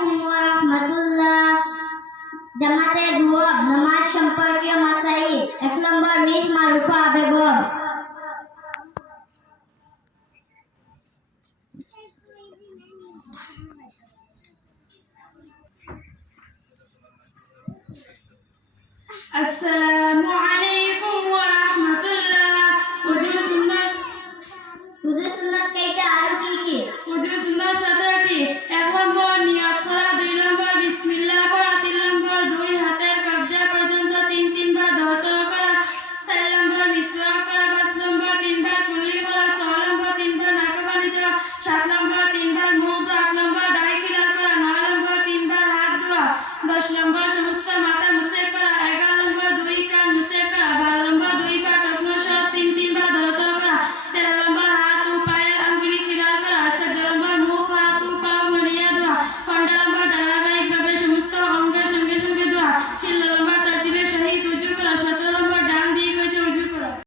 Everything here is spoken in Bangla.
আলাইকুম ওয়া রাহমাতুল্লাহ। জামাতে দুয়া নামাজ সম্পর্কে মাসাইল। 1 নম্বর মিস মারুফা বেগম। আসসালামু আলাইকুম ওয়া রাহমাতুল্লাহ। উজু সুন্নাত কয়টা আর কি কি? উজু সুন্নাত 17টি। 1 নম্বর নিয়ত করা, 2 নম্বর বিসমিল্লাহ পড়া, 3 নম্বর দুই হাতের কবজা পর্যন্ত 3 বার ধৌত করা, 4 নম্বর মিসওয়াক করা, 5 নম্বর 3 বার কুল্লি করা, 6 নম্বর 3 বার নাকে পানি দেওয়া, 7 নম্বর 3 বার মুখ ধোয়া, 8 নম্বর দাড়ি খিলার করা, 9 নম্বর 3 বার হাত ধোয়া, 10 নম্বর